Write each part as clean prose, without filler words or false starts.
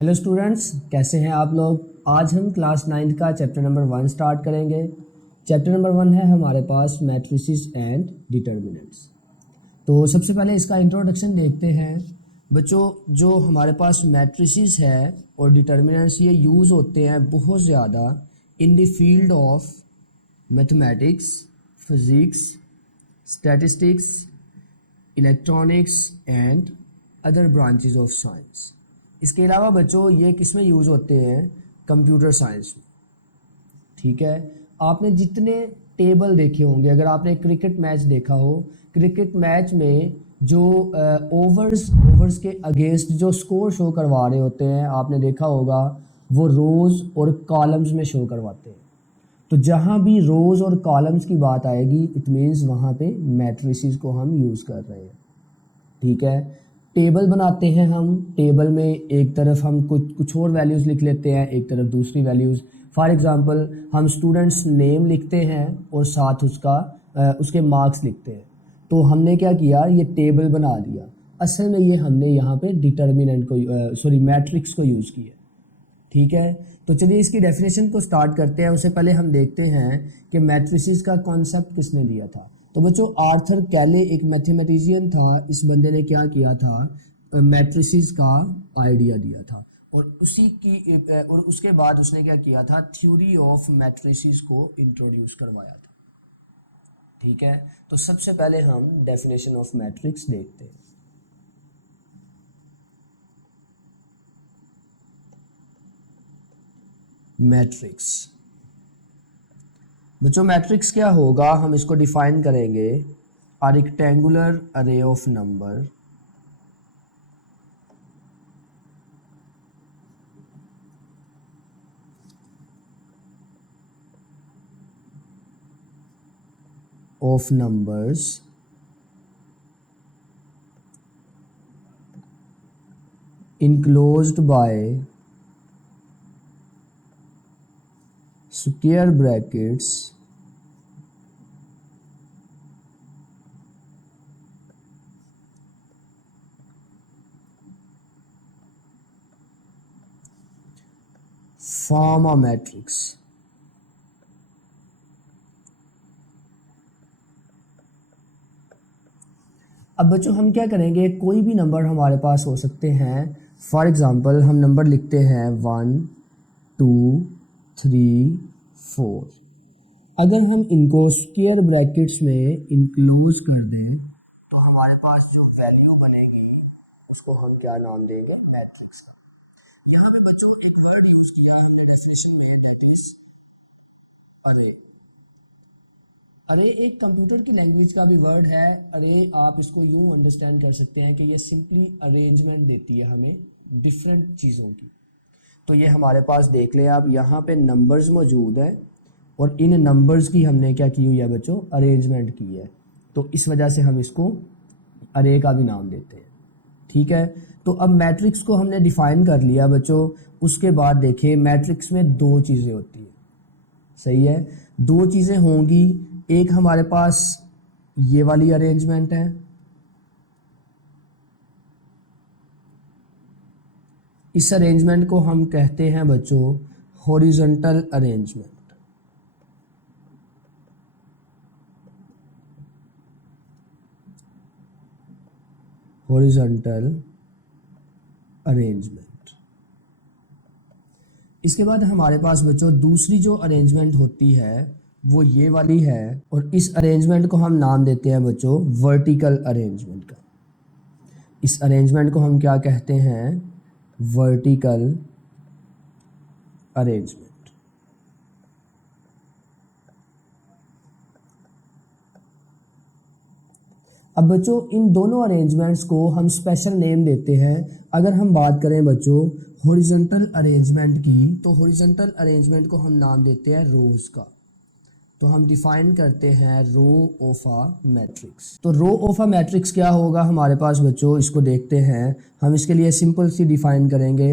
Hello students, कैसे हैं आप लोग। आज हम क्लास 9 का चैप्टर नंबर 1 स्टार्ट करेंगे। चैप्टर नंबर 1 है हमारे पास मैट्रिसेस एंड डिटर्मिनेंट्स। तो सबसे पहले इसका इंट्रोडक्शन देखते हैं। बच्चों, जो हमारे पास मैट्रिसेस है और डिटर्मिनेंट्स, ये यूज़ होते हैं बहुत ज़्यादा in the field of mathematics, physics, statistics, electronics and other branches of science. इसके अलावा बच्चों ये किस में यूज़ होते हैं? कंप्यूटर साइंस में। ठीक है, आपने जितने टेबल देखे होंगे, अगर आपने क्रिकेट मैच देखा हो, क्रिकेट मैच में जो ओवर्स के अगेंस्ट जो स्कोर शो करवा रहे होते हैं, आपने देखा होगा वो रोज़ और कॉलम्स में शो करवाते हैं। तो जहाँ भी रोज़ और कॉलम्स की बात आएगी, इट मीन्स वहाँ पे मैट्रिसेस को हम यूज़ कर रहे हैं। ठीक है, टेबल बनाते हैं हम। टेबल में एक तरफ हम कुछ और वैल्यूज़ लिख लेते हैं, एक तरफ दूसरी वैल्यूज़। फॉर एग्ज़ाम्पल हम स्टूडेंट्स नेम लिखते हैं और साथ उसके मार्क्स लिखते हैं। तो हमने क्या किया, ये टेबल बना दिया। असल में ये हमने यहाँ पे डिटर्मिनेंट को मैट्रिक्स को यूज़ किया। ठीक है, तो चलिए इसकी डेफिनेशन को स्टार्ट करते हैं। उससे पहले हम देखते हैं कि मैट्रिसेस का कॉन्सेप्ट किसने दिया था। तो बच्चों, आर्थर कैले एक मैथमेटिशियन था। इस बंदे ने क्या किया था, मैट्रिसेस का आइडिया दिया था। और उसके बाद उसने क्या किया था, थ्योरी ऑफ मैट्रिसेस को इंट्रोड्यूस करवाया था। ठीक है, तो सबसे पहले हम डेफिनेशन ऑफ मैट्रिक्स देखते हैं। मैट्रिक्स, बच्चों मैट्रिक्स क्या होगा, हम इसको डिफाइन करेंगे। आ रेक्टेंगुलर अरे of number of numbers enclosed by square brackets form a matrix। अब बच्चों हम क्या करेंगे, कोई भी नंबर हमारे पास हो सकते हैं। फॉर एग्जांपल हम नंबर लिखते हैं 1 2 3 4। अगर हम इनको स्क्वायर ब्रैकेट्स में इनक्लोज कर दें तो हमारे पास जो वैल्यू बनेगी उसको हम क्या नाम देंगे, मैट्रिक्स। यहाँ पे बच्चों एक वर्ड यूज किया हमने डेफिनेशन में, दैट इज अरे। अरे एक कंप्यूटर की लैंग्वेज का भी वर्ड है। अरे आप इसको यूं अंडरस्टैंड कर सकते हैं कि ये सिंपली अरेंजमेंट देती है हमें डिफरेंट चीज़ों की। तो ये हमारे पास देख लें आप, यहाँ पे नंबर्स मौजूद है और इन नंबर्स की हमने क्या की हुई है बच्चों, अरेंजमेंट की है। तो इस वजह से हम इसको अरे का भी नाम देते हैं। ठीक है, तो अब मैट्रिक्स को हमने डिफाइन कर लिया बच्चों। उसके बाद देखिए, मैट्रिक्स में दो चीज़ें होती हैं। सही है, दो चीज़ें होंगी। एक हमारे पास ये वाली अरेंजमेंट है, इस अरेंजमेंट को हम कहते हैं बच्चों हॉरिजॉन्टल अरेंजमेंट। Horizontal arrangement. इसके बाद हमारे पास बच्चों दूसरी जो अरेंजमेंट होती है वो ये वाली है, और इस अरेंजमेंट को हम नाम देते हैं बच्चों वर्टिकल अरेंजमेंट का। इस अरेंजमेंट को हम क्या कहते हैं, वर्टिकल अरेंजमेंट। अब बच्चों इन दोनों अरेंजमेंट्स को हम स्पेशल नेम देते हैं। अगर हम बात करें बच्चों हॉरिजॉन्टल अरेंजमेंट की, तो हॉरिजॉन्टल अरेंजमेंट को हम नाम देते हैं रोज का। तो हम डिफाइन करते हैं रो ऑफ अ मैट्रिक्स। तो रो ऑफ अ मैट्रिक्स क्या होगा हमारे पास बच्चों, इसको देखते हैं। हम इसके लिए सिंपल सी डिफाइन करेंगे,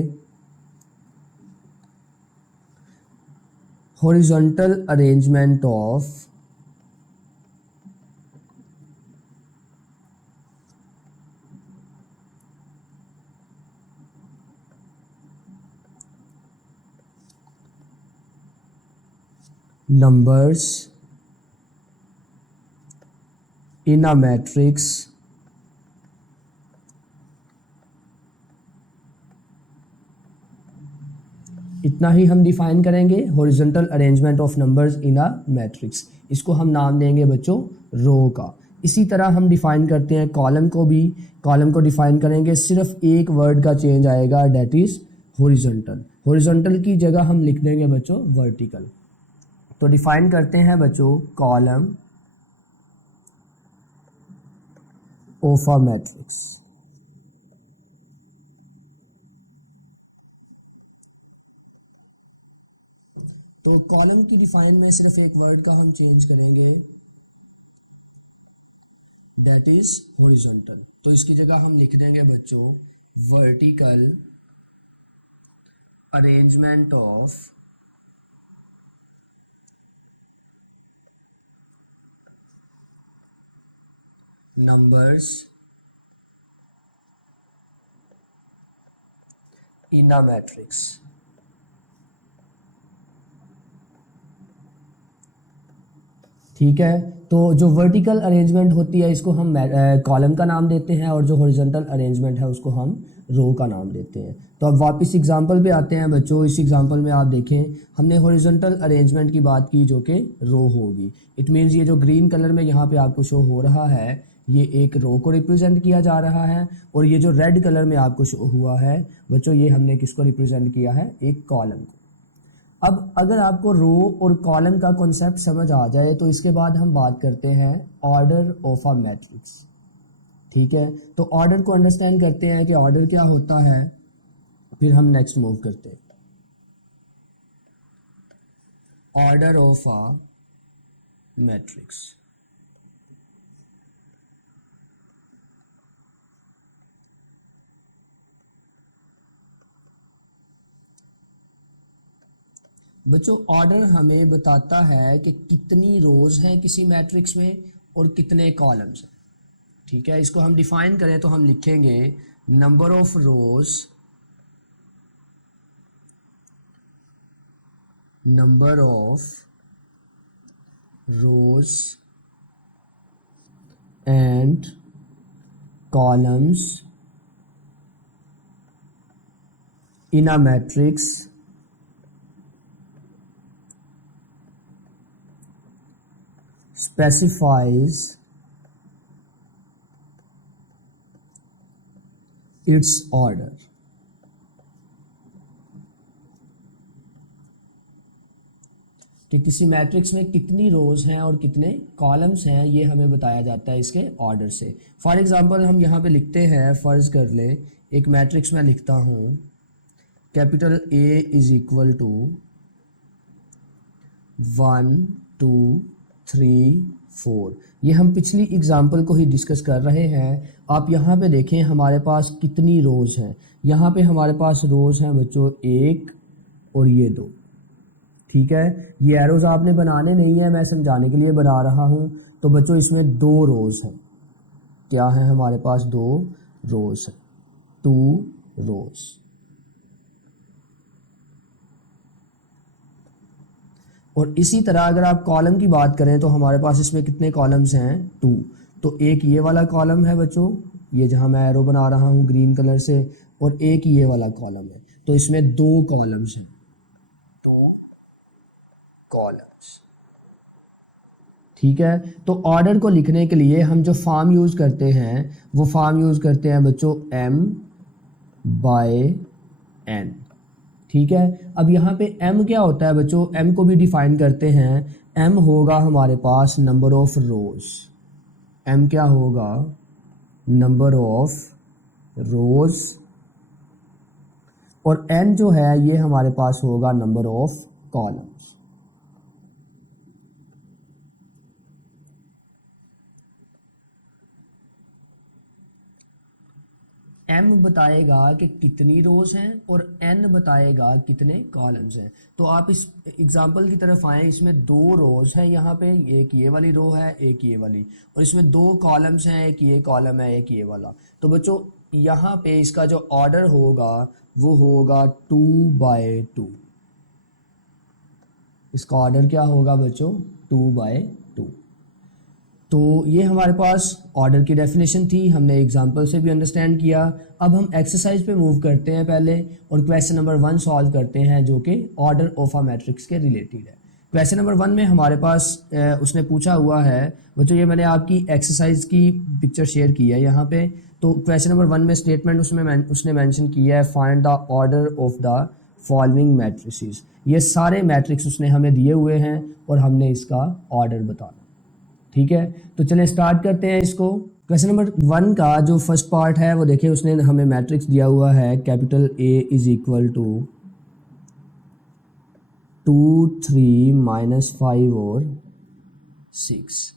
horizontal arrangement of numbers in a matrix इतना ही हम डिफाइन करेंगे horizontal arrangement of numbers in a matrix. इसको हम नाम देंगे बच्चों रो का। इसी तरह हम डिफाइन करते हैं कॉलम को भी। कॉलम को डिफाइन करेंगे, सिर्फ एक वर्ड का चेंज आएगा, डेट इज हॉरिजॉन्टल। हॉरिजॉन्टल की जगह हम लिख देंगे बच्चों वर्टिकल। तो डिफाइन करते हैं बच्चों कॉलम ऑफ अ मैट्रिक्स। तो कॉलम की डिफाइन में सिर्फ एक वर्ड का हम चेंज करेंगे, दैट इज हॉरिजॉन्टल। तो इसकी जगह हम लिख देंगे बच्चों vertical arrangement of numbers in a matrix. ठीक है, तो जो वर्टिकल अरेंजमेंट होती है इसको हम कॉलम का नाम देते हैं, और जो हॉरिजॉन्टल अरेंजमेंट है उसको हम रो का नाम देते हैं। तो अब वापस एग्जांपल पे आते हैं बच्चों। इस एग्जांपल में आप देखें, हमने हॉरिजॉन्टल अरेंजमेंट की बात की जो कि रो होगी। इट मीन्स ये जो ग्रीन कलर में यहाँ पे आपको शो हो रहा है ये एक रो को रिप्रेजेंट किया जा रहा है, और ये जो रेड कलर में आपको शो हुआ है बच्चों ये हमने किसको रिप्रेजेंट किया है, एक कॉलम को। अब अगर आपको रो और कॉलम का कॉन्सेप्ट समझ आ जाए तो इसके बाद हम बात करते हैं ऑर्डर ऑफ अ मैट्रिक्स। ठीक है, तो ऑर्डर को अंडरस्टैंड करते हैं कि ऑर्डर क्या होता है, फिर हम नेक्स्ट मूव करते हैं। Order of a matrix. बच्चों ऑर्डर हमें बताता है कि कितनी रोज हैं किसी मैट्रिक्स में और कितने कॉलम्स हैं। ठीक है, इसको हम डिफाइन करें तो हम लिखेंगे number of rose, number of rose and columns in a matrix specifies its order। कि किसी मैट्रिक्स में कितनी रोज हैं और कितने कॉलम्स हैं ये हमें बताया जाता है इसके ऑर्डर से। फॉर एग्जांपल हम यहाँ पे लिखते हैं, फर्ज कर लें एक मैट्रिक्स में लिखता हूँ capital A is equal to 1 2 3 4। ये हम पिछली एग्जाम्पल को ही डिस्कस कर रहे हैं। आप यहाँ पे देखें हमारे पास कितनी रोज हैं। यहाँ पे हमारे पास रोज हैं बच्चों 1 और ये 2। ठीक है, ये एरोज आपने बनाने नहीं है, मैं समझाने के लिए बना रहा हूँ। तो बच्चों इसमें 2 रोज हैं। क्या है हमारे पास, 2 रोज हैं, 2 रोज। और इसी तरह अगर आप कॉलम की बात करें तो हमारे पास इसमें कितने कॉलम्स हैं, 2। तो एक ये वाला कॉलम है बच्चों, ये जहां मैं एरो बना रहा हूं ग्रीन कलर से, और एक ये वाला कॉलम है। तो इसमें 2 कॉलम्स हैं, 2 कॉलम्स। ठीक है, तो ऑर्डर को लिखने के लिए हम जो फॉर्म यूज करते हैं वो फॉर्म यूज करते हैं बच्चों m/n। ठीक है, अब यहाँ पे m क्या होता है बच्चों, m को भी डिफाइन करते हैं। m होगा हमारे पास नंबर ऑफ रोज। m क्या होगा, नंबर ऑफ रोज, और n जो है ये हमारे पास होगा नंबर ऑफ कॉलम्स। m बताएगा कि कितनी रोज हैं और n बताएगा कितने कॉलम्स हैं। तो आप इस एग्जांपल की तरफ आए, इसमें 2 रोज हैं यहाँ पे, एक ये वाली रो है एक ये वाली, और इसमें 2 कॉलम्स हैं, एक ये कॉलम है एक ये वाला। तो बच्चों यहाँ पे इसका जो ऑर्डर होगा वो होगा 2/2। इसका ऑर्डर क्या होगा बच्चों 2/2। तो ये हमारे पास ऑर्डर की डेफिनेशन थी, हमने एग्जांपल से भी अंडरस्टैंड किया। अब हम एक्सरसाइज पे मूव करते हैं पहले और क्वेश्चन नंबर 1 सॉल्व करते हैं जो कि ऑर्डर ऑफ अ मैट्रिक्स के रिलेटेड है। क्वेश्चन नंबर 1 में हमारे पास उसने पूछा हुआ है बच्चों, ये मैंने आपकी एक्सरसाइज की पिक्चर शेयर की है यहाँ पे। तो क्वेश्चन नंबर 1 में स्टेटमेंट उसने मेंशन किया है find the order of the following matrices. ये सारे मैट्रिक्स उसने हमें दिए हुए हैं और हमने इसका ऑर्डर बताना। ठीक है, तो चलें स्टार्ट करते हैं इसको। क्वेश्चन नंबर 1 का जो फर्स्ट पार्ट है वो देखिए, उसने हमें मैट्रिक्स दिया हुआ है capital A is equal to 2 3 -5 और 6।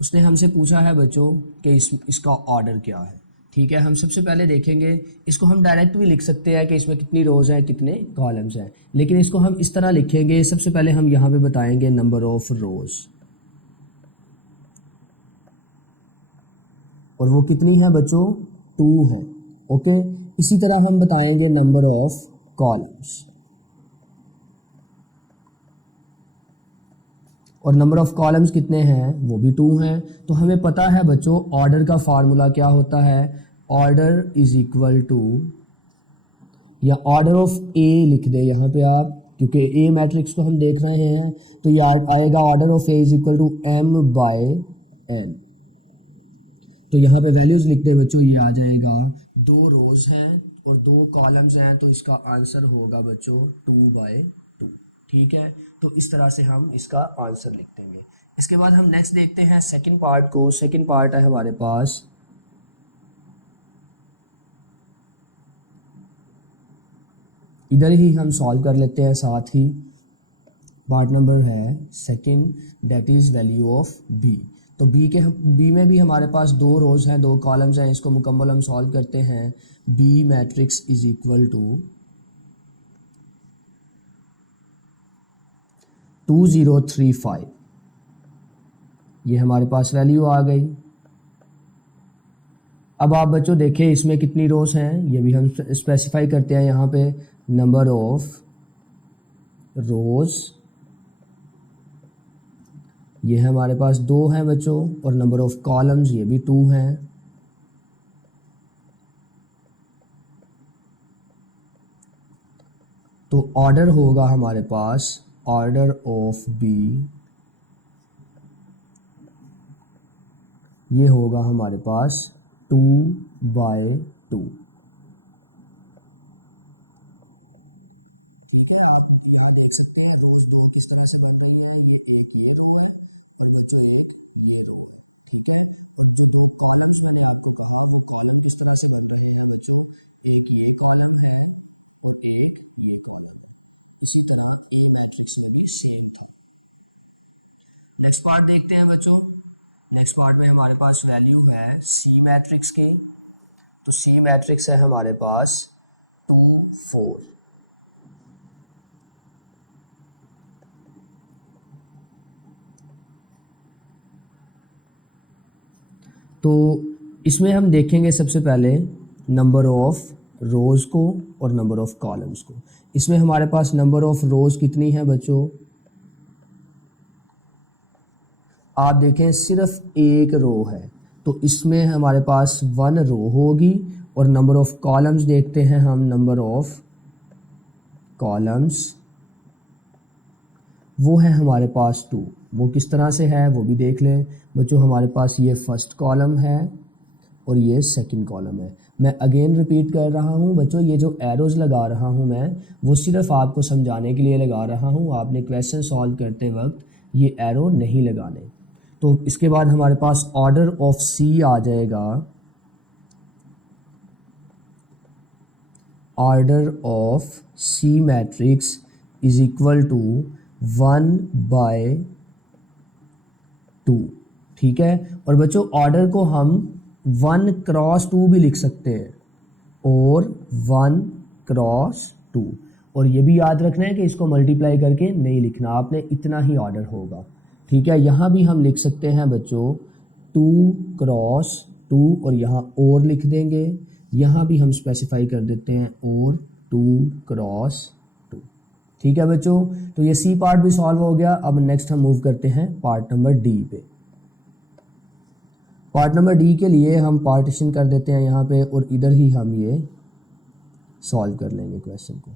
उसने हमसे पूछा है बच्चों कि इसका ऑर्डर क्या है। ठीक है, हम सबसे पहले देखेंगे, इसको हम डायरेक्ट भी लिख सकते हैं कि इसमें कितनी रोज़ हैं कितने कॉलम्स हैं, लेकिन इसको हम इस तरह लिखेंगे। सबसे पहले हम यहाँ पे बताएंगे नंबर ऑफ रोज़, और वो कितनी है बच्चों 2 है। ओके, इसी तरह हम बताएंगे नंबर ऑफ कॉलम्स, और नंबर ऑफ कॉलम्स कितने हैं वो भी 2 हैं। तो हमें पता है बच्चों ऑर्डर का फार्मूला क्या होता है, ऑर्डर इज इक्वल टू, या ऑर्डर ऑफ ए लिख दे यहाँ पे आप, क्योंकि ए मैट्रिक्स को हम देख रहे हैं। तो ये आएगा order of A is equal to m/n। तो यहाँ पे वैल्यूज लिख दे बच्चों, ये आ जाएगा 2 रोज हैं और 2 कॉलम्स हैं, तो इसका आंसर होगा बच्चों 2/2। ठीक है, तो इस तरह से हम इसका आंसर लिख देंगे। इसके बाद हम नेक्स्ट देखते हैं सेकंड पार्ट को। सेकंड पार्ट है हमारे पास, इधर ही हम सॉल्व कर लेते हैं साथ ही। पार्ट नंबर है second, that is value of B. तो बी में भी हमारे पास 2 रोज हैं 2 कॉलम्स हैं, इसको मुकम्मल हम सॉल्व करते हैं। B matrix is equal to 2035। ये हमारे पास वैल्यू आ गई। अब आप बच्चों देखें इसमें कितनी रोज हैं, ये भी हम स्पेसिफाई करते हैं यहाँ पे, नंबर ऑफ रोज ये है हमारे पास 2 हैं बच्चों, और नंबर ऑफ कॉलम्स ये भी 2 हैं। तो ऑर्डर होगा हमारे पास, ऑर्डर ऑफ बी ये होगा हमारे पास 2/2। ठीक है, आप यहाँ देख सकते हैं रोज 2 किस तरह से बन रहे हैं, ये एक रो है और बच्चों एक ये रो। ठीक है, अब जो 2 कॉलम्स मैंने आपको कहा वो कॉलम किस तरह से बन रहे हैं बच्चों, एक ये कॉलम है और एक ये कॉलम है। इसी तरह ए मैट्रिक्स में भी सेम था। नेक्स्ट पार्ट देखते हैं बच्चों। नेक्स्ट पार्ट में हमारे पास वैल्यू है सी मैट्रिक्स के। तो सी मैट्रिक्स है हमारे पास 2 4। तो इसमें हम देखेंगे सबसे पहले नंबर ऑफ रोज को और नंबर ऑफ कॉलम्स को। इसमें हमारे पास नंबर ऑफ रोज कितनी है बच्चों, आप देखें सिर्फ एक रो है, तो इसमें हमारे पास 1 रो होगी। और नंबर ऑफ कॉलम्स देखते हैं हम, नंबर ऑफ कॉलम्स वो है हमारे पास 2। वो किस तरह से है वो भी देख लें बच्चों। हमारे पास ये फर्स्ट कॉलम है और ये सेकंड कॉलम है। मैं अगेन रिपीट कर रहा हूँ बच्चों, ये जो एरोज लगा रहा हूँ मैं वो सिर्फ आपको समझाने के लिए लगा रहा हूँ, आपने क्वेश्चन सॉल्व करते वक्त ये एरो नहीं लगाने। तो इसके बाद हमारे पास ऑर्डर ऑफ सी आ जाएगा, order of C matrix is equal to 1/2। ठीक है, और बच्चों ऑर्डर को हम 1×2 भी लिख सकते हैं, और 1×2। और ये भी याद रखना है कि इसको मल्टीप्लाई करके नहीं लिखना, आपने इतना ही ऑर्डर होगा। ठीक है, यहाँ भी हम लिख सकते हैं बच्चों 2×2 और यहाँ और लिख देंगे। यहाँ भी हम स्पेसिफाई कर देते हैं और 2×2। ठीक है बच्चों, तो ये सी पार्ट भी सॉल्व हो गया। अब नेक्स्ट हम मूव करते हैं पार्ट नंबर डी पे। पार्ट नंबर डी के लिए हम पार्टीशन कर देते हैं यहाँ पे, और इधर ही हम ये सॉल्व कर लेंगे क्वेश्चन को।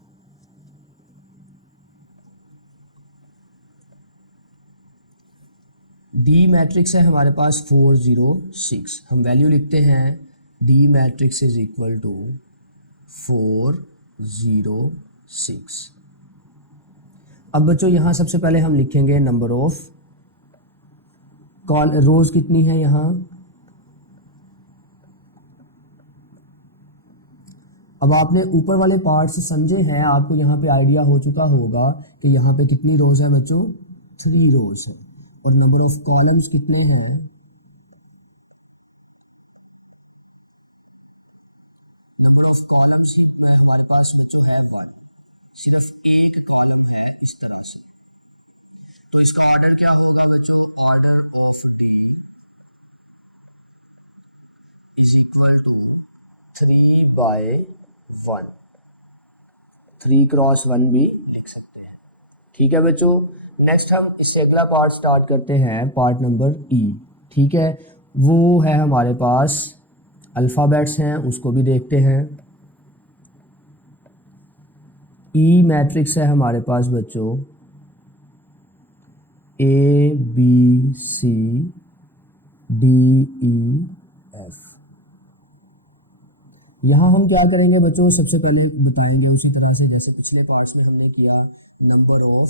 डी मैट्रिक्स है हमारे पास 4 0 6। हम वैल्यू लिखते हैं D matrix is equal to 4 0 6। अब बच्चों यहाँ सबसे पहले हम लिखेंगे नंबर ऑफ रोज कितनी है यहाँ। अब आपने ऊपर वाले पार्ट्स समझे हैं, आपको यहाँ पे आइडिया हो चुका होगा कि यहाँ पे कितनी रोज है बच्चों, 3 रोज है। और नंबर ऑफ कॉलम्स कितने हैं, नंबर ऑफ कॉलम्स में हमारे पास बच्चों है 1, सिर्फ एक कॉलम है इस तरह से। तो इसका ऑर्डर क्या होगा बच्चों, order of D is equal to 3/1, 3 cross 1 भी लिख सकते हैं। ठीक है बच्चों, नेक्स्ट हम इससे अगला पार्ट स्टार्ट करते हैं, पार्ट नंबर ई। ठीक है, वो है हमारे पास अल्फ़ाबेट्स हैं, उसको भी देखते हैं। ई मैट्रिक्स है हमारे पास बच्चों ABCDEF। यहाँ हम क्या करेंगे बच्चों, सबसे पहले बताएंगे उसी तरह से जैसे पिछले पार्ट्स में हमने किया, नंबर ऑफ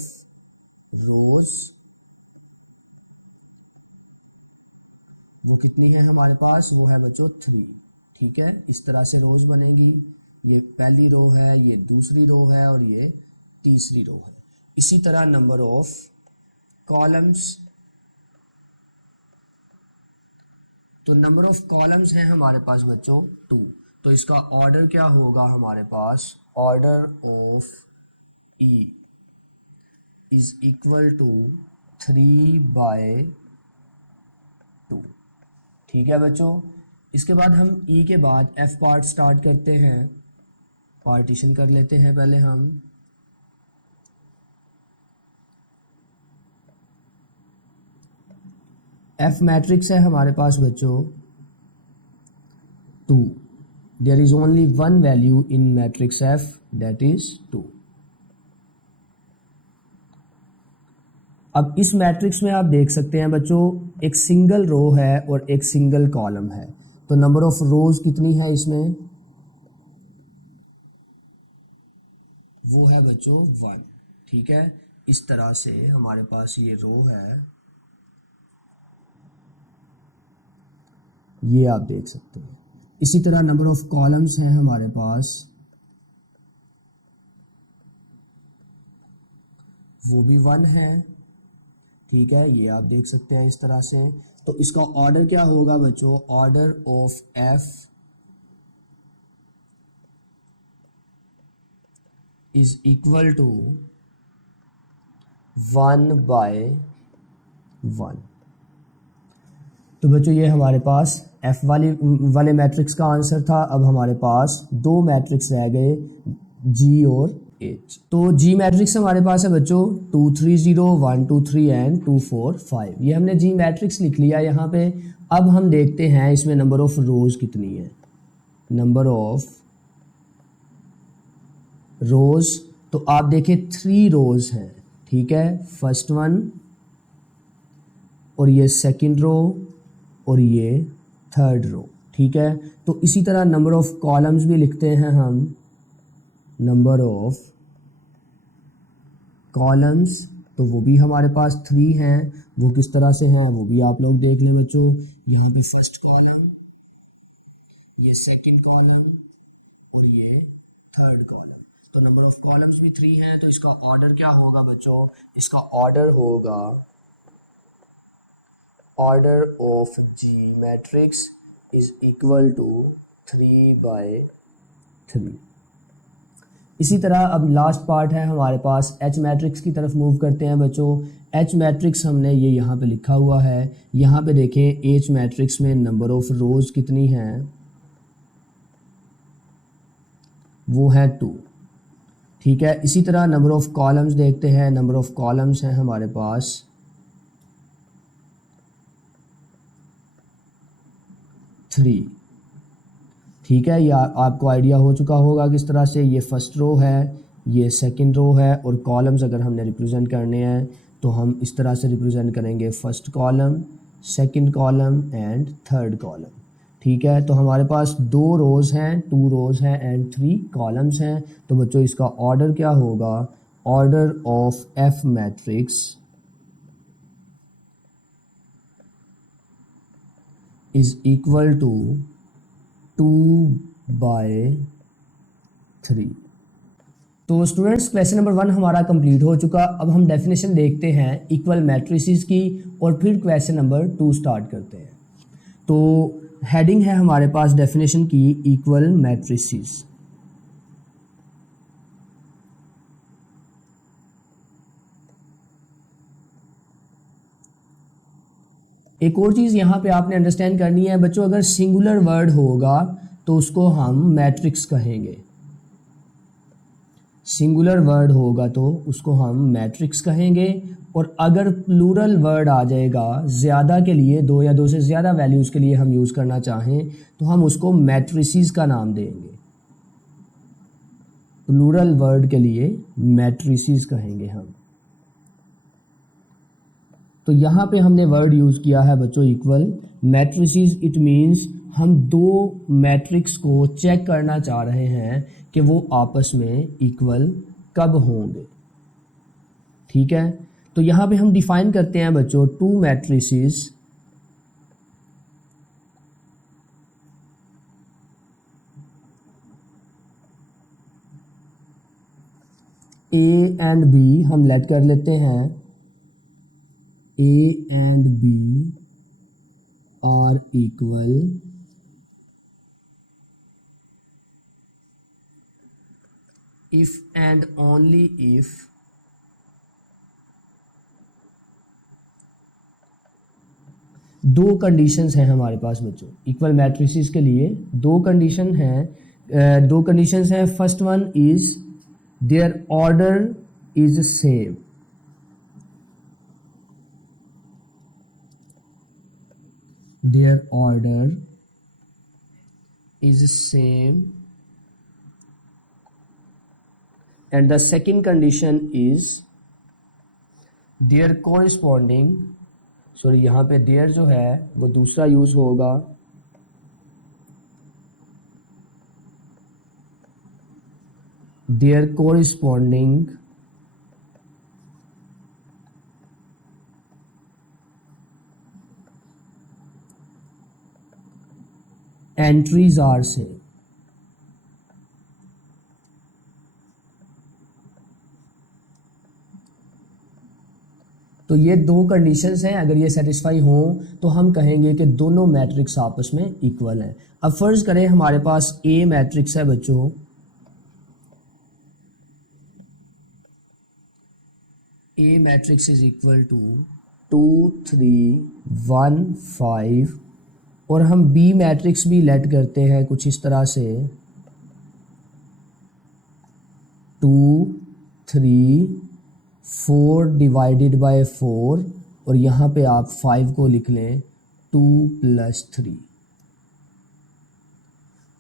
रोज वो कितनी है हमारे पास, वो है बच्चों 3। ठीक है, इस तरह से रोज बनेगी। ये पहली रो है, ये दूसरी रो है, और ये तीसरी रो है। इसी तरह नंबर ऑफ कॉलम्स, तो नंबर ऑफ कॉलम्स हैं हमारे पास बच्चों 2। तो इसका ऑर्डर क्या होगा हमारे पास, order of E is equal to 3/2। ठीक है बच्चों, इसके बाद हम ई के बाद एफ पार्ट स्टार्ट करते हैं। पार्टीशन कर लेते हैं पहले हम। एफ मैट्रिक्स है हमारे पास बच्चों 2। There is only one value in matrix F, that is 2। अब इस मैट्रिक्स में आप देख सकते हैं बच्चों, एक सिंगल रो है और एक सिंगल कॉलम है। तो नंबर ऑफ रोज कितनी है इसमें, वो है बच्चों 1। ठीक है, इस तरह से हमारे पास ये रो है, ये आप देख सकते हैं। इसी तरह नंबर ऑफ कॉलम्स हैं हमारे पास, वो भी 1 है। ठीक है, ये आप देख सकते हैं इस तरह से। तो इसका ऑर्डर क्या होगा बच्चों, order of F is equal to 1/1। तो बच्चों ये हमारे पास एफ वाले मैट्रिक्स का आंसर था। अब हमारे पास 2 मैट्रिक्स रह गए, जी और एच। तो जी मैट्रिक्स हमारे पास है बच्चों 2 3 0 1 2 3 एंड 2 4 5। ये हमने जी मैट्रिक्स लिख लिया यहाँ पे। अब हम देखते हैं इसमें नंबर ऑफ रोज कितनी है, नंबर ऑफ रोज। तो आप देखें 3 रोज हैं। ठीक है, फर्स्ट वन, और ये सेकंड रो, और ये थर्ड रो। ठीक है, तो इसी तरह नंबर ऑफ कॉलम्स भी लिखते हैं हम, नंबर ऑफ कॉलम्स, तो वो भी हमारे पास 3 हैं। वो किस तरह से हैं वो भी आप लोग देख लें बच्चों। यहाँ पे फर्स्ट कॉलम, ये सेकंड कॉलम, और ये थर्ड कॉलम। तो नंबर ऑफ कॉलम्स भी 3 हैं। तो इसका ऑर्डर क्या होगा बच्चों, इसका ऑर्डर होगा order of G matrix is equal to 3/3। इसी तरह अब लास्ट पार्ट है हमारे पास एच मैट्रिक्स की तरफ मूव करते हैं बच्चों। एच मैट्रिक्स हमने ये यहाँ पे लिखा हुआ है। यहाँ पे देखें एच मैट्रिक्स में नंबर ऑफ रोज कितनी हैं, वो है 2। ठीक है। इसी तरह नंबर ऑफ़ कॉलम्स देखते हैं, नंबर ऑफ़ कॉलम्स हैं हमारे पास 3। ठीक है, या आपको आइडिया हो चुका होगा किस तरह से। ये फर्स्ट रो है, ये सेकंड रो है, और कॉलम्स अगर हमने रिप्रेजेंट करने हैं तो हम इस तरह से रिप्रेजेंट करेंगे, first column, second column and third column. ठीक है, तो हमारे पास 2 रोज़ हैं, 2 रोज़ हैं एंड 3 कॉलम्स हैं। तो बच्चों इसका ऑर्डर क्या होगा, order of F matrix is equal to 2/3। तो स्टूडेंट्स क्वेश्चन नंबर 1 हमारा कंप्लीट हो चुका। अब हम डेफिनेशन देखते हैं इक्वल मैट्रिसेस की, और फिर क्वेश्चन नंबर 2 स्टार्ट करते हैं। तो हेडिंग है हमारे पास डेफिनेशन की, इक्वल मैट्रिसेस। एक और चीज़ यहाँ पे आपने अंडरस्टैंड करनी है बच्चों, अगर सिंगुलर वर्ड होगा तो उसको हम मैट्रिक्स कहेंगे, सिंगुलर वर्ड होगा तो उसको हम मैट्रिक्स कहेंगे। और अगर प्लूरल वर्ड आ जाएगा ज़्यादा के लिए, 2 या 2 से ज़्यादा वैल्यूज़ के लिए हम यूज़ करना चाहें तो हम उसको मैट्रिसेस का नाम देंगे। प्लूरल वर्ड के लिए मैट्रिसेस कहेंगे हम। तो यहाँ पे हमने वर्ड यूज़ किया है बच्चों इक्वल मैट्रिसेस। इट मीन्स हम 2 मैट्रिक्स को चेक करना चाह रहे हैं कि वो आपस में इक्वल कब होंगे। ठीक है, तो यहाँ पे हम डिफाइन करते हैं बच्चों 2 मैट्रिसेस ए एंड बी हम लेट कर लेते हैं, A and B are equal if and only if दो कंडीशंस हैं हमारे पास बच्चों। इक्वल मैट्रिसेस के लिए 2 कंडीशन हैं, 2 कंडीशंस हैं। First one is their order is same, their order is same, and the second condition is their corresponding, sorry यहाँ पे their जो है वो दूसरा यूज होगा, their corresponding entries are same। तो ये 2 कंडीशंस हैं, अगर ये सेटिस्फाई हों तो हम कहेंगे कि दोनों मैट्रिक्स आपस में इक्वल हैं। अब फर्ज करें हमारे पास ए मैट्रिक्स है बच्चों, ए मैट्रिक्स इज इक्वल टू 2 3 1 5, और हम बी मैट्रिक्स भी लेट करते हैं कुछ इस तरह से 2 3 4 डिवाइडेड बाय 4, और यहाँ पे आप 5 को लिख लें 2 + 3।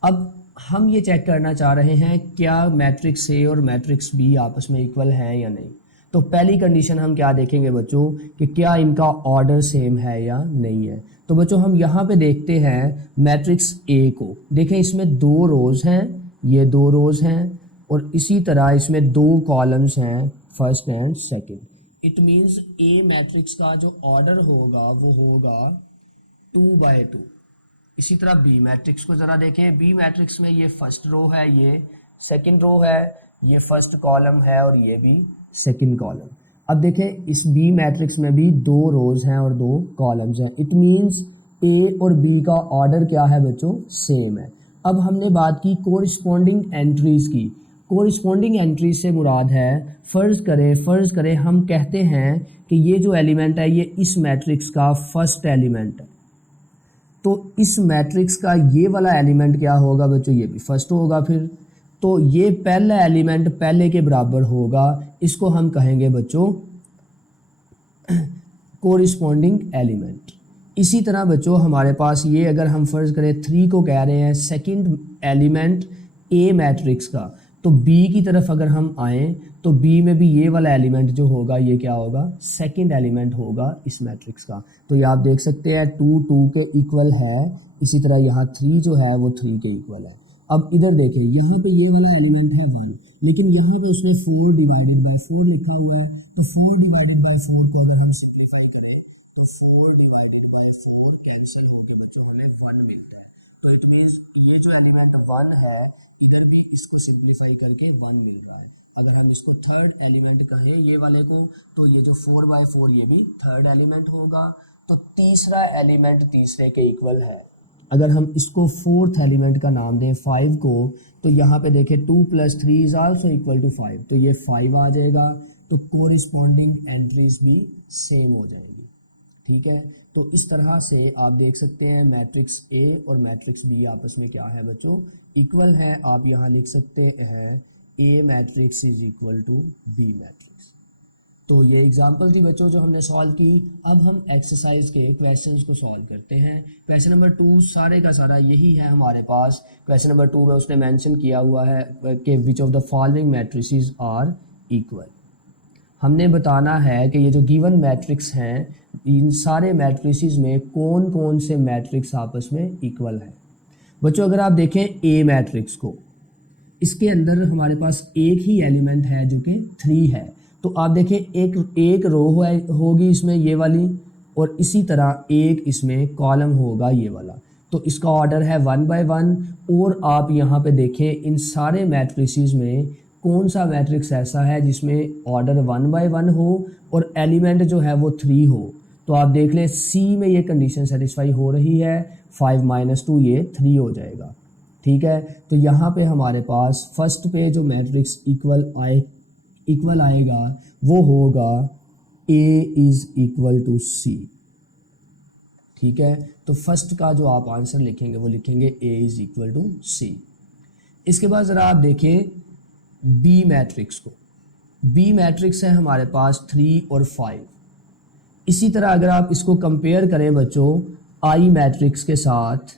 अब हम ये चेक करना चाह रहे हैं क्या मैट्रिक्स ए और मैट्रिक्स बी आपस में इक्वल हैं या नहीं। तो पहली कंडीशन हम क्या देखेंगे बच्चों कि क्या इनका ऑर्डर सेम है या नहीं है। तो बच्चों हम यहाँ पे देखते हैं मैट्रिक्स ए को, देखें इसमें 2 रोज़ हैं, ये 2 रोज़ हैं, और इसी तरह इसमें 2 कॉलम्स हैं, first and second. It means A matrix का जो ऑर्डर होगा वो होगा 2/2। इसी तरह बी मैट्रिक्स को ज़रा देखें, बी मैट्रिक्स में ये फर्स्ट रो है, ये सेकंड रो है, ये फर्स्ट कॉलम है और ये भी सेकंड कॉलम। अब देखें इस बी मैट्रिक्स में भी 2 रोज़ हैं और 2 कॉलम्स हैं। इट मींस ए और बी का ऑर्डर क्या है बच्चों, सेम है। अब हमने बात की कोरिस्पोंडिंग एंट्रीज़ की। कोरिस्पोंडिंग एंट्रीज से मुराद है, फ़र्ज़ करें हम कहते हैं कि ये जो एलिमेंट है ये इस मैट्रिक्स का फर्स्ट एलिमेंट है, तो इस मैट्रिक्स का ये वाला एलिमेंट क्या होगा बच्चों, ये भी फर्स्ट होगा फिर। तो ये पहला एलिमेंट पहले के बराबर होगा, इसको हम कहेंगे बच्चों कोरिस्पॉन्डिंग एलिमेंट। इसी तरह बच्चों हमारे पास ये अगर हम फर्ज करें 3 को कह रहे हैं सेकंड एलिमेंट ए मैट्रिक्स का, तो बी की तरफ अगर हम आए तो बी में भी ये वाला एलिमेंट जो होगा ये क्या होगा, सेकंड एलिमेंट होगा इस मैट्रिक्स का। तो ये आप देख सकते हैं 2 2 के इक्वल है, इसी तरह यहाँ 3 जो है वो 3 के इक्वल है। अब इधर देखें, यहाँ पे ये वाला एलिमेंट है 1, लेकिन यहाँ पे उसने 4 डिवाइडेड बाई 4 लिखा हुआ है, तो 4 डिवाइडेड बाई 4 को अगर हम सिंप्लीफाई करें तो 4 डिवाइडेड बाई 4 कैंसिल होगी बच्चों, हमें 1 मिलता है। तो इट मीन्स ये जो एलिमेंट 1 है इधर भी इसको सिंप्लीफाई करके 1 मिल रहा है। अगर हम इसको थर्ड एलिमेंट कहें ये वाले को, तो ये जो 4 बाई 4 ये भी थर्ड एलिमेंट होगा। तो तीसरा एलिमेंट तीसरे के इक्वल है। अगर हम इसको फोर्थ एलिमेंट का नाम दें 5 को, तो यहाँ पे देखें 2 + 3 इज आल्सो इक्वल टू 5, तो ये 5 आ जाएगा। तो कोरिस्पॉन्डिंग एंट्रीज भी सेम हो जाएंगी। ठीक है, तो इस तरह से आप देख सकते हैं मैट्रिक्स ए और मैट्रिक्स बी आपस में क्या है बच्चों, इक्वल है। आप यहाँ लिख सकते हैं A matrix is equal to B matrix. तो ये एग्जांपल थी बच्चों जो हमने सॉल्व की। अब हम एक्सरसाइज के क्वेश्चंस को सॉल्व करते हैं। क्वेश्चन नंबर 2 सारे का सारा यही है हमारे पास। क्वेश्चन नंबर 2 में उसने मेंशन किया हुआ है कि which of the following matrices are equal. हमने बताना है कि ये जो गिवन मैट्रिक्स हैं इन सारे मैट्रिसेस में कौन कौन से मैट्रिक्स आपस में इक्वल है। बच्चों अगर आप देखें ए मैट्रिक्स को, इसके अंदर हमारे पास एक ही एलिमेंट है जो कि 3 है। तो आप देखें एक रो होगी इसमें ये वाली, और इसी तरह एक इसमें कॉलम होगा ये वाला। तो इसका ऑर्डर है 1 बाय 1। और आप यहाँ पे देखें इन सारे मैट्रिसेस में कौन सा मैट्रिक्स ऐसा है जिसमें ऑर्डर 1 बाय 1 हो और एलिमेंट जो है वो 3 हो। तो आप देख लें सी में ये कंडीशन सेटिस्फाई हो रही है, 5 - 2 ये 3 हो जाएगा। ठीक है, तो यहाँ पे हमारे पास फर्स्ट पे जो मैट्रिक्स इक्वल आएगा वो होगा A is equal to C। ठीक है, तो फर्स्ट का जो आप आंसर लिखेंगे वो लिखेंगे A is equal to C। इसके बाद ज़रा आप देखें B मैट्रिक्स को। B मैट्रिक्स है हमारे पास 3 और 5। इसी तरह अगर आप इसको कंपेयर करें बच्चों I मैट्रिक्स के साथ,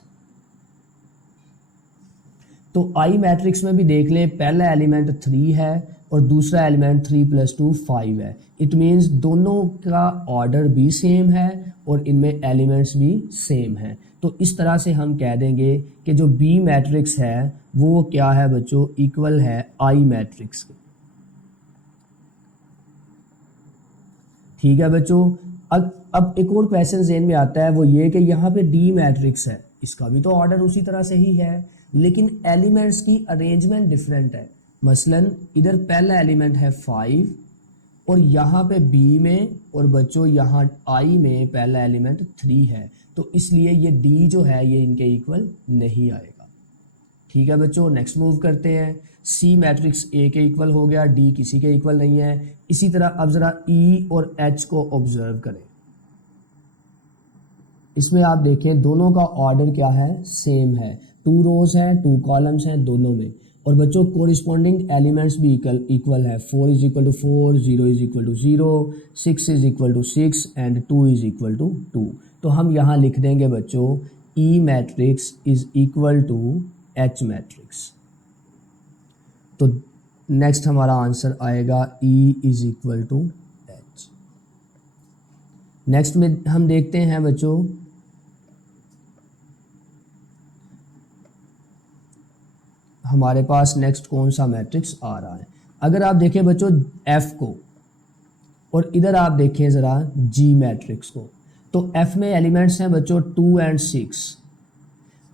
तो I मैट्रिक्स में भी देख लें पहला एलिमेंट 3 है और दूसरा एलिमेंट 3 + 2 5 है। इट मीन्स दोनों का ऑर्डर भी सेम है और इनमें एलिमेंट्स भी सेम हैं। तो इस तरह से हम कह देंगे कि जो बी मैट्रिक्स है वो क्या है बच्चों, इक्वल है आई मैट्रिक्स के। ठीक है बच्चों, अब एक और क्वेश्चन ज़हन में आता है, वो ये कि यहाँ पे डी मैट्रिक्स है, इसका भी तो ऑर्डर उसी तरह से ही है, लेकिन एलिमेंट्स की अरेंजमेंट डिफरेंट है। मसलन इधर पहला एलिमेंट है 5 और यहाँ पे बी में, और बच्चों यहाँ आई में पहला एलिमेंट 3 है, तो इसलिए ये डी जो है ये इनके इक्वल नहीं आएगा। ठीक है बच्चों, नेक्स्ट मूव करते हैं। सी मैट्रिक्स ए के इक्वल हो गया, डी किसी के इक्वल नहीं है। इसी तरह अब ज़रा ई और एच को ऑब्जर्व करें। इसमें आप देखें दोनों का ऑर्डर क्या है, सेम है। 2 रोज हैं, 2 कॉलम्स हैं दोनों में, और बच्चों कोरिस्पॉन्डिंग एलिमेंट्स भी इक्वल है। 4 = 4, 0 = 0, 6 = 6 एंड 2 = 2। तो हम यहाँ लिख देंगे बच्चों E matrix is equal to H matrix. तो नेक्स्ट हमारा आंसर आएगा E is equal to H. Next में हम देखते हैं बच्चों हमारे पास नेक्स्ट कौन सा मैट्रिक्स आ रहा है। अगर आप देखें बच्चों एफ को, और इधर आप देखें ज़रा जी मैट्रिक्स को, तो एफ में एलिमेंट्स हैं बच्चों 2 और 6।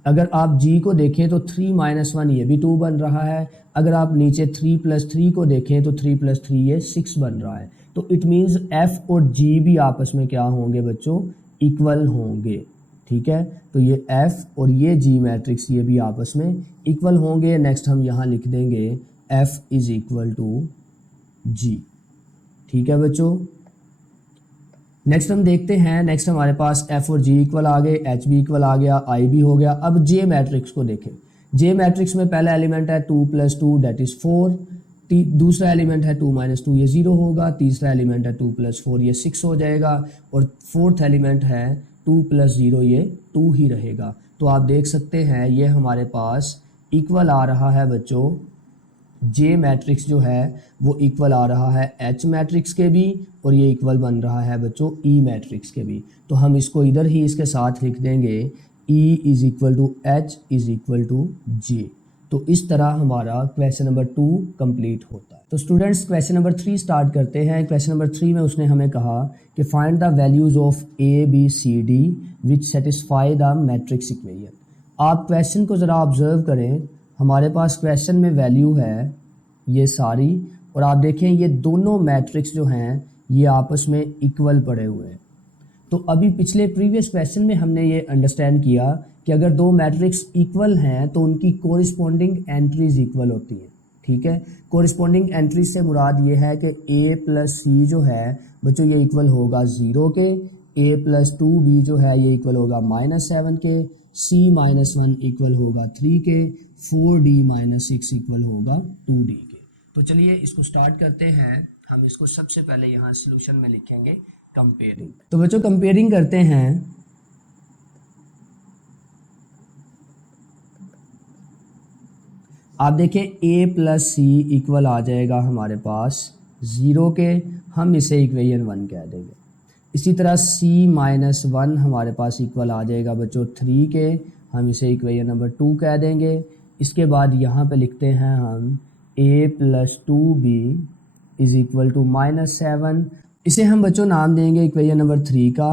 अगर आप जी को देखें तो 3 - 1 ये भी 2 बन रहा है। अगर आप नीचे 3 + 3 को देखें तो 3 + 3 ये 6 बन रहा है। तो इट मीन्स एफ और जी भी आपस में क्या होंगे बच्चों, इक्वल होंगे। ठीक है, तो ये एफ और ये जी मैट्रिक्स ये भी आपस में इक्वल होंगे। नेक्स्ट हम यहाँ लिख देंगे एफ इज इक्वल टू जी। ठीक है बच्चों, नेक्स्ट हम देखते हैं। नेक्स्ट हमारे पास एफ और जी इक्वल आ गए, एच भी इक्वल आ गया, आई भी हो गया। अब जे मैट्रिक्स को देखें। जे मैट्रिक्स में पहला एलिमेंट है 2 + 2 दैट इज़ 4, दूसरा एलिमेंट है 2 - 2 ये 0 होगा, तीसरा एलिमेंट है 2 + 4 ये 6 हो जाएगा, और फोर्थ एलिमेंट है 2 + 0 ये 2 ही रहेगा। तो आप देख सकते हैं ये हमारे पास इक्वल आ रहा है बच्चों, जे मैट्रिक्स जो है वो इक्वल आ रहा है एच मैट्रिक्स के भी, और ये इक्वल बन रहा है बच्चों ई मैट्रिक्स के भी। तो हम इसको इधर ही इसके साथ लिख देंगे E is equal to H is equal to J. तो इस तरह हमारा क्वेश्चन नंबर 2 कंप्लीट होता है। तो स्टूडेंट्स क्वेश्चन नंबर 3 स्टार्ट करते हैं। क्वेश्चन नंबर 3 में उसने हमें कहा कि find the values of A B C D which satisfy the matrix equation. आप क्वेश्चन को ज़रा ऑब्जर्व करें, हमारे पास क्वेश्चन में वैल्यू है ये सारी, और आप देखें ये दोनों मैट्रिक्स जो हैं ये आपस में इक्वल पड़े हुए हैं। तो अभी पिछले प्रीवियस क्वेश्चन में हमने ये अंडरस्टैंड किया कि अगर दो मैट्रिक्स इक्वल हैं तो उनकी कोरिस्पोंडिंग एंट्रीज इक्वल होती हैं। ठीक है, कोरिस्पोंडिंग एंट्रीज से मुराद ये है कि a + c जो है बच्चों ये इक्वल होगा 0 के, a + 2b जो है ये इक्वल होगा -7 के, c - 1 इक्वल होगा 3 के, 4d - 6 इक्वल होगा 2d के। तो चलिए इसको स्टार्ट करते हैं। हम इसको सबसे पहले यहाँ सॉल्यूशन में लिखेंगे कंपेयरिंग। तो बच्चों कंपेयरिंग करते हैं। आप देखें a + c इक्वल आ जाएगा हमारे पास 0 के, हम इसे इक्वेशन 1 कह देंगे। इसी तरह c - 1 हमारे पास इक्वल आ जाएगा बच्चों 3 के, हम इसे इक्वेशन नंबर 2 कह देंगे। इसके बाद यहाँ पे लिखते हैं हम a + 2b is equal to -7, इसे हम बच्चों नाम देंगे इक्वेशन नंबर 3 का।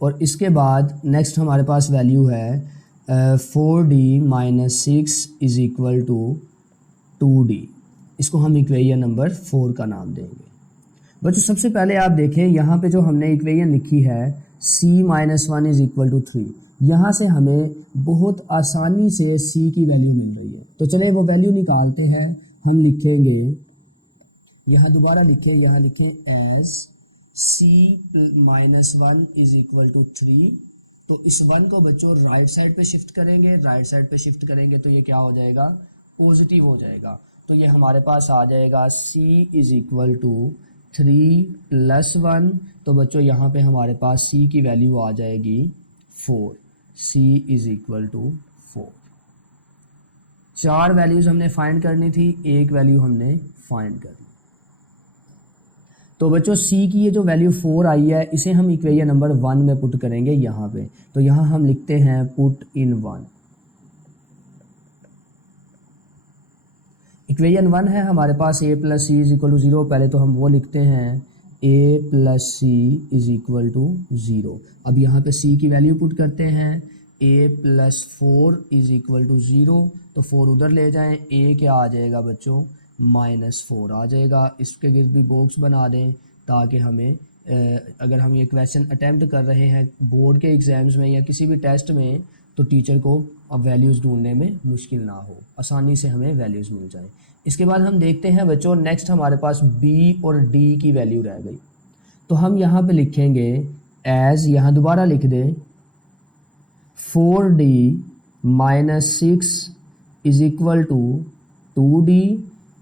और इसके बाद नेक्स्ट हमारे पास वैल्यू है 4d - 6 is equal to 2d, इसको हम इक्वेशन नंबर 4 का नाम देंगे। बच्चों सबसे पहले आप देखें यहाँ पे जो हमने इक्वेशन लिखी है c - 1 इज़ इक्वल टू 3, यहाँ से हमें बहुत आसानी से c की वैल्यू मिल रही है। तो चले वो वैल्यू निकालते हैं। हम लिखेंगे, यहाँ दोबारा लिखें, यहाँ लिखें as c - 1 is equal to 3। तो इस 1 को बच्चों राइट साइड पे शिफ्ट करेंगे, राइट साइड पे शिफ्ट करेंगे तो ये क्या हो जाएगा, पॉजिटिव हो जाएगा। तो ये हमारे पास आ जाएगा c इज़ इक्वल टू 3 + 1। तो बच्चों यहाँ पे हमारे पास c की वैल्यू आ जाएगी 4, c is equal to 4। 4 values हमने फाइंड करनी थी, एक वैल्यू हमने फाइंड कर ली। तो बच्चों c की ये जो वैल्यू 4 आई है इसे हम इक्वेशन नंबर 1 में पुट करेंगे यहाँ पे। तो यहाँ हम लिखते हैं पुट इन 1। इक्वेशन 1 है हमारे पास a + c is equal to 0। पहले तो हम वो लिखते हैं a + c is equal to 0। अब यहाँ पे c की वैल्यू पुट करते हैं, a + 4 इज़ इक्वल टू 0। तो 4 उधर ले जाएं, a क्या आ जाएगा बच्चों, -4 आ जाएगा। इसके गिर्द भी बॉक्स बना दें ताकि हमें अगर हम ये क्वेश्चन अटैम्प्ट कर रहे हैं बोर्ड के एग्ज़ाम्स में या किसी भी टेस्ट में तो टीचर को अब वैल्यूज़ ढूंढने में मुश्किल ना हो, आसानी से हमें वैल्यूज़ मिल जाए। इसके बाद हम देखते हैं बच्चों नेक्स्ट हमारे पास b और d की वैल्यू रह गई। तो हम यहाँ पे लिखेंगे एज, यहाँ दोबारा लिख दें 4d - 6 is equal to 2d।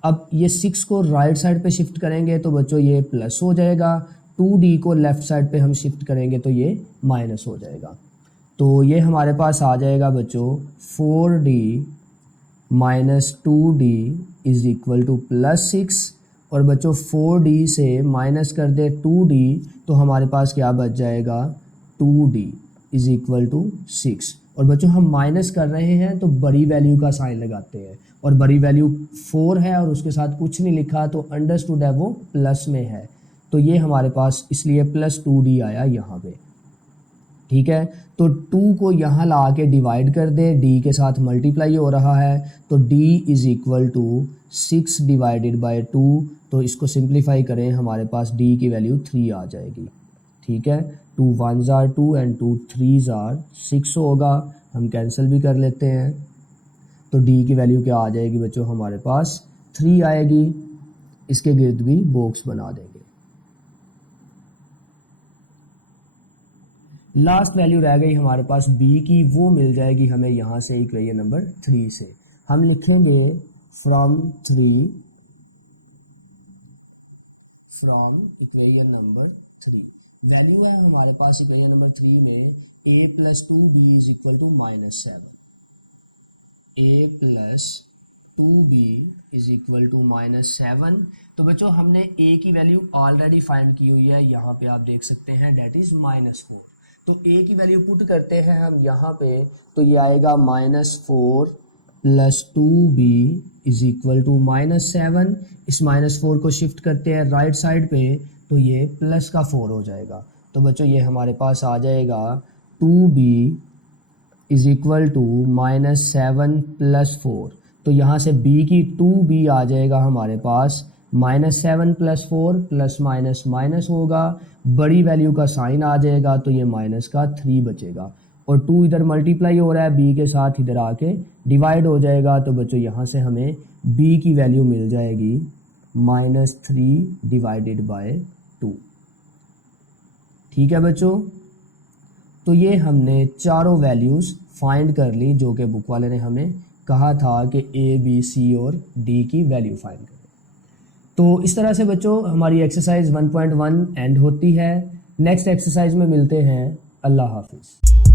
अब ये 6 को राइट साइड पे शिफ्ट करेंगे तो बच्चों ये प्लस हो जाएगा, 2d को लेफ़्ट साइड पे हम शिफ्ट करेंगे तो ये माइनस हो जाएगा। तो ये हमारे पास आ जाएगा बच्चों 4d - 2d is equal to +6। और बच्चों 4d से माइनस कर दे 2d तो हमारे पास क्या बच जाएगा, 2d इज़ इक्वल टू 6। और बच्चों हम माइनस कर रहे हैं तो बड़ी वैल्यू का साइन लगाते हैं, और बड़ी वैल्यू 4 है और उसके साथ कुछ नहीं लिखा तो अंडरस्टूड है वो प्लस में है। तो ये हमारे पास इसलिए +2d आया यहाँ पे। ठीक है, तो 2 को यहाँ ला के डिवाइड कर दे, d के साथ मल्टीप्लाई हो रहा है तो d is equal to 6 divided by 2। तो इसको सिंप्लीफाई करें, हमारे पास d की वैल्यू 3 आ जाएगी। ठीक है, 2 1s are 2 and 2 3s are 6 होगा। हम कैंसिल भी कर लेते हैं तो d की वैल्यू क्या आ जाएगी बच्चों, हमारे पास 3 आएगी। इसके गिर्द भी बॉक्स बना देंगे। लास्ट वैल्यू रह गई हमारे पास b की, वो मिल जाएगी हमें यहाँ से इक्वेशन नंबर 3 से। हम लिखेंगे फ्रॉम इक्वेशन नंबर 3 वैल्यू है हमारे पास इक्वेशन नंबर 3 में a plus 2b is equal to -7, a plus 2b is equal to -7। तो बच्चों हमने a की वैल्यू ऑलरेडी फाइंड की हुई है, यहाँ पे आप देख सकते हैं, डेट इज -4। तो a की वैल्यू पुट करते हैं हम यहाँ पे, तो ये आएगा -4 plus 2b is equal to -7। इस -4 को शिफ्ट करते हैं राइट साइड पे, तो ये प्लस का 4 हो जाएगा। तो बच्चों ये हमारे पास आ जाएगा 2b is equal to -7 plus 4। तो यहाँ से b की 2b आ जाएगा हमारे पास -7 प्लस 4 प्लस माइनस माइनस होगा, बड़ी वैल्यू का साइन आ जाएगा, तो ये माइनस का 3 बचेगा, और 2 इधर मल्टीप्लाई हो रहा है b के साथ, इधर आके डिवाइड हो जाएगा। तो बच्चों यहाँ से हमें b की वैल्यू मिल जाएगी -3 डिवाइडेड बाय 2। ठीक है बच्चों, तो ये हमने चारों वैल्यूज़ फाइंड कर ली जो कि बुक वाले ने हमें कहा था कि a, b, c और d की वैल्यू फाइंड करें। तो इस तरह से बच्चों हमारी एक्सरसाइज 1.1 एंड होती है। नेक्स्ट एक्सरसाइज में मिलते हैं। अल्लाह हाफिज़।